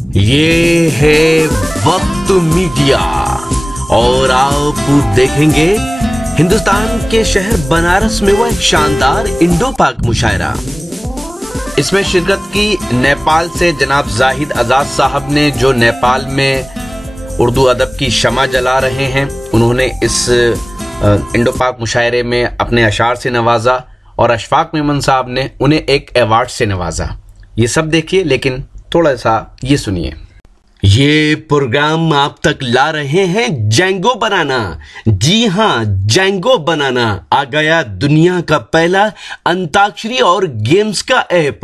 یہ ہے وقت میڈیا اور آپ دیکھیں گے ہندوستان کے شہر بنارس میں وہ ایک شاندار انڈو پاک مشاعرہ۔ اس میں شرکت کی نیپال سے جناب زاہد آزاد صاحب نے، جو نیپال میں اردو ادب کی شمع جلا رہے ہیں۔ انہوں نے اس انڈو پاک مشاعرے میں اپنے اشعار سے نوازا اور اشفاق میمن صاحب نے انہیں ایک ایوارڈ سے نوازا۔ یہ سب دیکھیے، لیکن تھوڑا سا یہ سنیے۔ یہ پروگرام آپ تک لا رہے ہیں جینگو بنانا۔ جی ہاں، جینگو بنانا آ گیا دنیا کا پہلا انتاکشری اور گیمز کا ایپ۔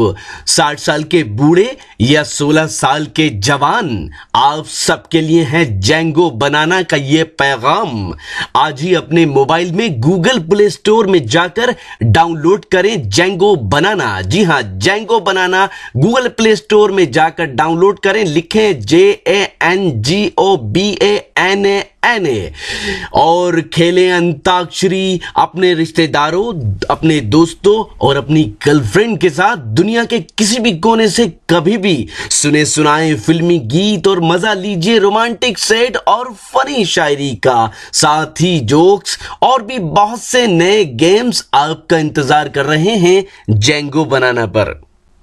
60 سال کے بوڑھے یا 16 سال کے جوان، آپ سب کے لیے ہے جینگو بنانا کا یہ پیغام۔ آج ہی اپنے موبائل میں گوگل پلے سٹور میں جا کر ڈاؤن لوڈ کریں جینگو بنانا۔ جی ہاں، جینگو بنانا گوگل پلے سٹور میں جا کر ڈاؤن لوڈ کریں، لکھیں JANGOBANANA اور کھیلیں انتاکشری اپنے رشتہ داروں، اپنے دوستوں اور اپنی گرل فرینڈ کے ساتھ دنیا کے کسی بھی کونے سے کبھی بھی۔ سنے سنائیں فلمی گیت اور مزہ لیجئے رومانٹک سیٹ اور فنی شاعری کا، ساتھ ہی جوکس اور بھی بہت سے نئے گیمز آپ کا انتظار کر رہے ہیں جینگو بنانا پر۔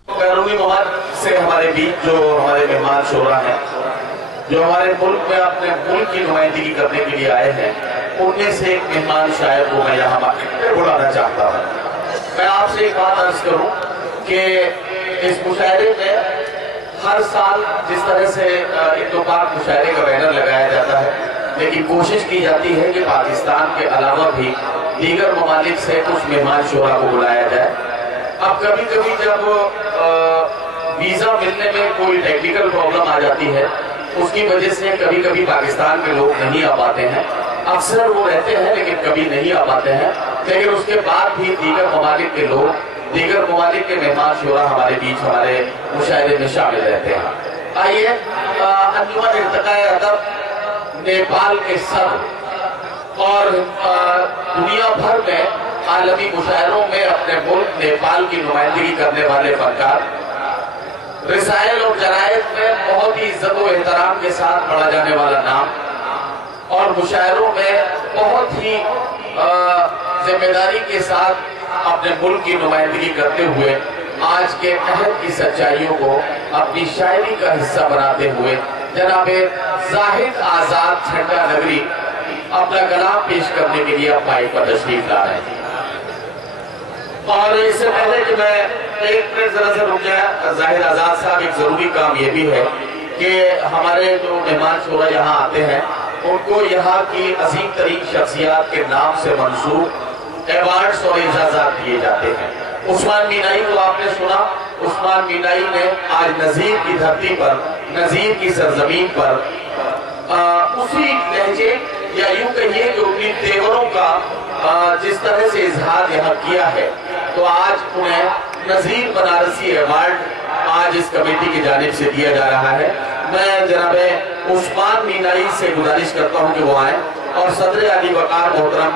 بیرونی ممالک سے ہمارے بیچ جو ہمارے مہمان شعراء ہیں، جو ہمارے ملک میں اپنے ملک کی نمائندگی کرنے کے لیے آئے ہیں، ان میں سے ایک مہمان شاعر کو میں یہاں بلانا چاہتا ہوں۔ میں آپ سے ایک بات عرض کروں کہ اس مشاعرے میں ہر سال جس طرح سے انڈو پاک مشاعرے کا بینر لگایا جاتا ہے، لیکن کوشش کی جاتی ہے کہ پاکستان کے علاوہ بھی دیگر ممالک سے کچھ مہمان شعراء کو بلایا جائے۔ اب کبھی کبھی جب ویزا ملنے میں کوئی ٹیکنیکل پرابلم آ جاتی ہے، اس کی وجہ سے کبھی کبھی پاکستان کے لوگ نہیں آ پاتے ہیں۔ اکثر وہ رہتے ہیں لیکن کبھی نہیں آ پاتے ہیں، لیکن اس کے بعد بھی دیگر ممالک کے لوگ، دیگر ممالک کے مہمان شعراء ہمارے بیچ ہمارے مشاعرے میں شامل رہتے ہیں۔ آئیے انجمن ارتقاء ادب نیپال کے صدر اور دنیا بھر میں عالمی مشاعروں میں اپنے ملک نیپال کی نمائندگی کرنے والے فنکار، رسائل اور جرائد میں بہت ہی عزت و احترام کے ساتھ پڑھا جانے والا نام، اور مشاعروں میں بہت ہی ذمہ داری کے ساتھ اپنے ملک کی نمائندگی کرتے ہوئے آج کے عہد کی سچائیوں کو اپنی شاعری کا حصہ بناتے ہوئے جناب زاہد آزاد جھنڈا نگری اپنا کلام پیش کرنے کے لیے اب مائک پر تشریف لا رہے ہیں۔ اور اس سے پہلے کہ میں ایک منٹ ذرا سے رک جائے، زاہد آزاد صاحب، ایک ضروری کام یہ بھی ہے کہ ہمارے جو مہمان شعراء یہاں آتے ہیں ان کو یہاں کی عظیم ترین شخصیات کے نام سے منسوب ایوارڈز اور اعزازات دیے جاتے ہیں۔ عثمان مینائی کو آپ نے سنا، عثمان مینائی نے آج نذیر کی دھرتی پر، نذیر کی سرزمین پر اسی لہجے یا یوں کہیے کہ اپنی تیوروں کا جس طرح سے اظہار یہاں کیا ہے، تو آج انہیں نذیر بنارسی ایوارڈ آج اس کمیٹی کی جانب سے دیا جا رہا ہے۔ میں جناب عثمان مینائی سے گزارش کرتا ہوں کہ وہ آئیں اور صدر علی وقار محترم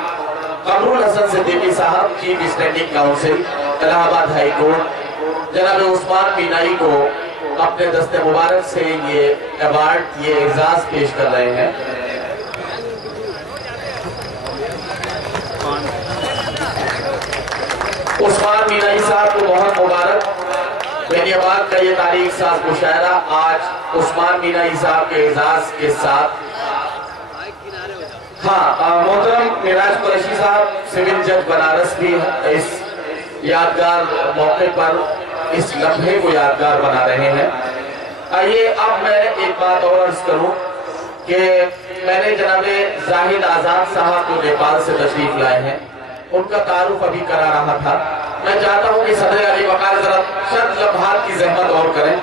قمر الحسن صدیقی صاحب، چیف اسٹینڈنگ کاؤنسل الہ آباد ہائی کورٹ، جناب عثمان مینائی کو اپنے دست مبارک سے یہ ایوارڈ، یہ اعزاز پیش کر رہے ہیں۔ عثمان مینائی صاحب کو بہت مبارک۔ بینی آباد کا یہ تاریخ ساز مشاعرہ آج عثمان مینائی صاحب کے اعزاز کے ساتھ، محترم معراج قریشی صاحب سول جج بنارس بھی اس یادگار موقع پر اس لمحے کو یادگار بنا رہے ہیں۔ آئیے اب میں ایک بات اور عرض کروں کہ میں نے جناب زاہد آزاد صاحب کو نیپال سے تشریف لائے ہیں، ان کا تعارف ابھی کرا رہا تھا۔ میں چاہتا ہوں کہ صدر علی وقار ذرا چند لمحات کی زحمت اور کریں۔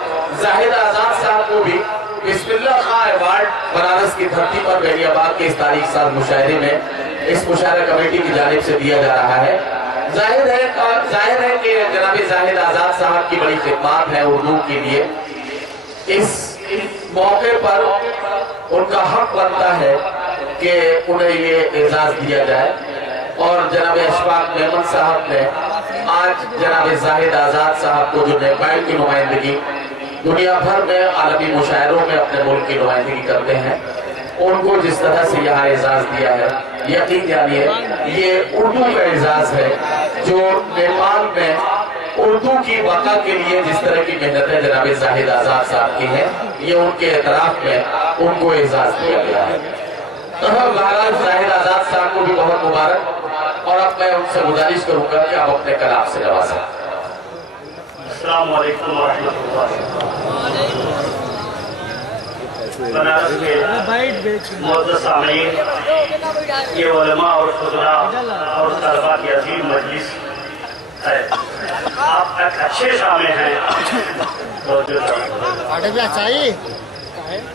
زاہد آزاد صاحب کو بھی بسم اللہ خان ایوارڈ بنارس کی دھرتی پر بینی آباد کے اس تاریخ ساز مشاعرے میں اس مشاعرہ کمیٹی کی جانب سے دیا جا رہا ہے۔ ظاہر ہے کہ جناب زاہد آزاد صاحب کی بڑی خدمات ہیں اردو کے لیے، اس موقع پر ان کا حق بنتا ہے کہ انہیں یہ اعزاز دیا جائے، اور جناب اشفاق میمن صاحب نے آج جناب زاہد آزاد صاحب کو جو نیپال کی نمائندگی دنیا بھر میں عالمی مشاعروں میں اپنے ملک کی نمائندگی کرتے ہیں. ان کو جس طرح سے یہاں اعزاز دیا ہے، یقین جانیے یہ اردو کا اعزاز ہے. جو نیپال میں اردو کی بقا کے لیے جس طرح کی محنتیں جناب زاہد آزاد صاحب کی ہیں، یہ ان کے اعتراف میں ان کو اعزاز دیا گیا ہے. مہاراج زاہد آزاد صاحب کو بھی بہت مبارک، اور اب میں ان سے گزارش کروں گا کہ آپ اپنے کلام سے نوازیں. السلام علیکم ورحمۃ اللہ. بنارس کے معزز سامعین، یہ علماء اور خزراء اور طلباء کی عظیم مجلس ہے. آپ ایک اچھے شامع ہیں.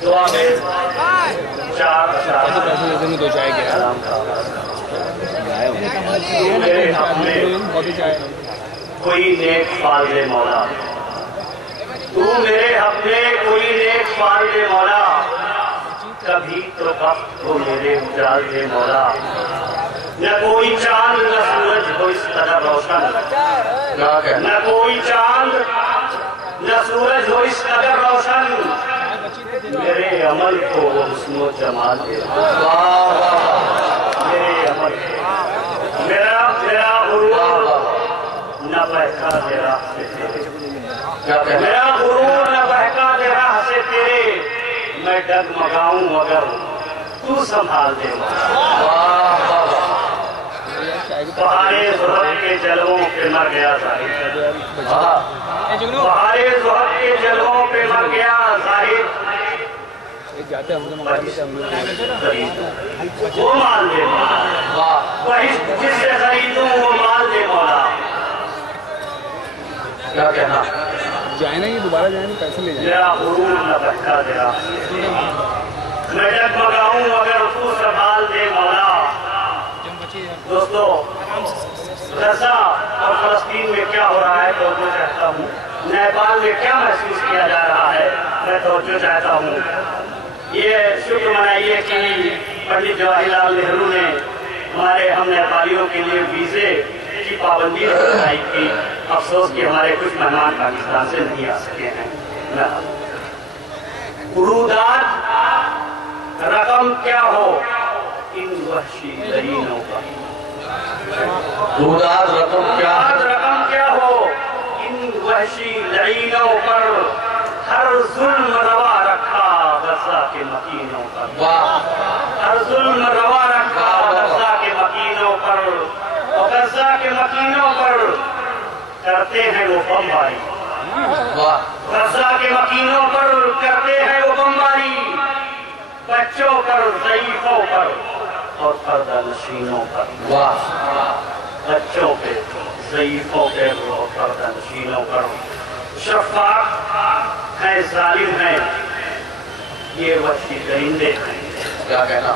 دعا میں چار میرے حق میں کوئی نیک فال دے مولا، تو میرے حق میں کوئی نیک فال دے مولا، کبھی تو وقت ہو میرے اجال دے مولا. نہ کوئی چاند نہ سورج ہو اس قدر روشن، نہ کوئی چاند نہ سورج ہو اس قدر روشن، میرے عمل کو وہ حسن و جمال دے. میرے عمل میرا غرور نہ بہکا دے راہ سے تیرے، میرا غرور نہ بہکا دے راہ سے تیرے، میں ڈگمگاؤں اگر تو سنبھال دے. بہارے زہد کے جلووں پہ مر گیا زاہد، بہارے زہد کے جلووں پہ مر گیا زاہد، وہ مال دے مولا، جس سے خریدوں وہ مال دے مولا. کیا کہنا؟ جائیں نا، یہ دوبارہ جائیں نا، پیسے لے جائیں. میرا غرور نہ بہکا دے راہ سے، میں ڈگمگاؤں اگر تو سنبھال دے مولا. دوستو، غزہ اور فلسطین میں کیا ہو رہا ہے توجہ چاہتا ہوں. نیپال میں کیا محسوس کیا جا رہا ہے میں توجہ چاہتا ہوں. یہ شکر منائیے کہ پنڈت جواہر لال نہرو نے ہمارے ہم نیپالیوں کے لیے ویزے کی پابندی لگائی تھی. افسوس کہ ہمارے کچھ مہمان پاکستان سے نہیں آ سکے ہیں. قروضات رقم کیا ہو ان وحشی لعینوں کا، قروضات رقم کیا ہو ان وحشی لعینوں پر، ہر ظلم روا رکھا غزہ کے مکینوں پر، ہر ظلم روا رکھا غزہ کے مکینوں پر، اور غزہ کے مکینوں پر کرتے ہیں وہ بمباری، غزہ کے مکینوں پر کرتے ہیں وہ بمباری، بچوں پر، ضعیفوں پر اور پردہ نشینوں پر، بچوں پہ، ضعیفوں پہ اور پردہ نشینوں پر. شفاق ہیں، ظالم ہیں، یہ وحشی درندے ہیں. کیا کہنا؟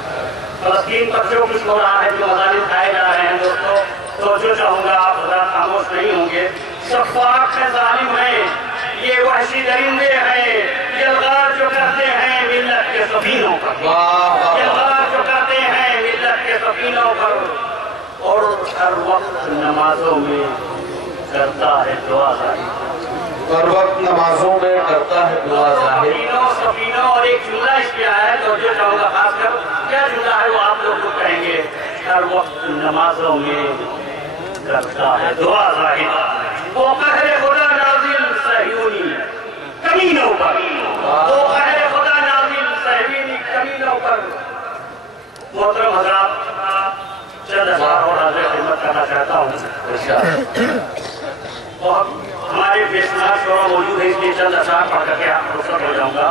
فلسطین پر جو کچھ ہو رہا ہے، جو مظالم کھائے جا رہے ہیں دوستو، تو جو چاہوں گا آپ ذرا خاموش نہیں ہوں گے. شفاق ہیں، ظالم ہیں، یہ وحشی درندے ہیں، یلغار جو کرتے ہیں ملت کے سفینوں پر، یلغار جو کرتے ہیں ملت کے سفینوں پر، اور ہر وقت نمازوں میں کرتا ہے دعا ظاہر، ہر وقت نمازوں میں کرتا ہے دعا ظاہر. سفینوں اور ایک جملہ اس پہ آیا ہے تو جو چاہوں گا خاص کر کیا جملہ ہے وہ آپ لوگ کو کہیں گے. ہر وقت نمازوں میں کرتا ہے دعا ظاہر، وہ قہر خدا نازل صہیونی کمینوں پر، وہ قہر خدا نازل صہیونی کمینوں پر. محترم حضرات، چند اشعار اور حاضر خدمت کرنا چاہتا ہوں. بہت ہمارے بیشمار شعراء موجود ہیں، اس لیے چند اشعار پڑھ کر کے آپ رخصت ہو جاؤں گا.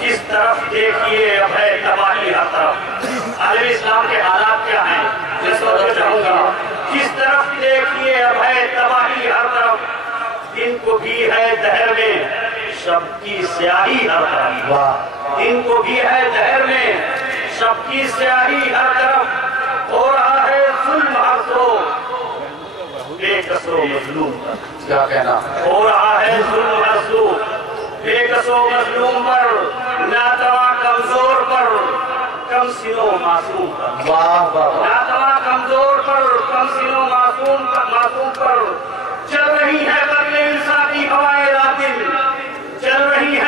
جس طرف دیکھیے اب ہے تباہی ہر طرف، عالم اسلام کے حالات کیا ہیں میں سوچنا چاہوں گا. جس طرف دیکھیے اب ہے تباہی ہر طرف، دن کو بھی ہے دہر میں شب کی سیاہی ہر طرف، دن کو بھی ہے دہر میں شب کی سیاہی ہر طرف. ہو رہا ہے ظلم ہر سو بے قصر و مظلوم پر، کیا کہنا؟ ہو رہا ہے ظلم ہر سو بے قصر و مظلوم پر، ناتوا کمزور پر، کم سنو معصوم پر، ناتوا کمزور پر، کم سنو معصوم پر. چل رہی ہے قتل انسان کی ہوائیں راتن، چل رہی ہے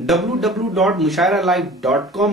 www.mushairalive.com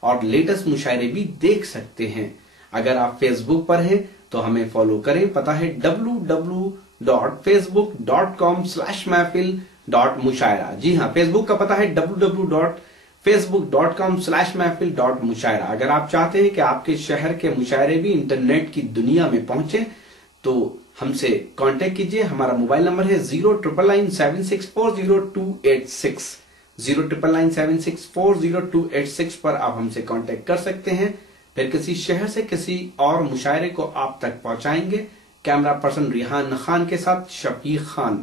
اور لیٹسٹ مشاعرے بھی دیکھ سکتے ہیں۔ اگر آپ فیس بک پر ہیں تو ہمیں فالو کریں، پتہ ہے www.facebook.com/mahfil.mushaira۔ جی ہاں، فیس بک کا پتہ ہے www.facebook.com/mahfil.mushaira۔ اگر آپ چاہتے ہیں کہ آپ کے شہر کے مشاعرے بھی انٹرنیٹ کی دنیا میں پہنچے تو ہم سے کانٹیکٹ کیجئے۔ ہمارا موبائل نمبر ہے 09997640286 09997640286 پر آپ ہم سے کانٹیکٹ کر سکتے ہیں۔ پھر کسی شہر سے کسی اور مشاعرے کو آپ تک پہنچائیں گے۔ کیمرہ پرسن ریحان خان کے ساتھ شفیق خان۔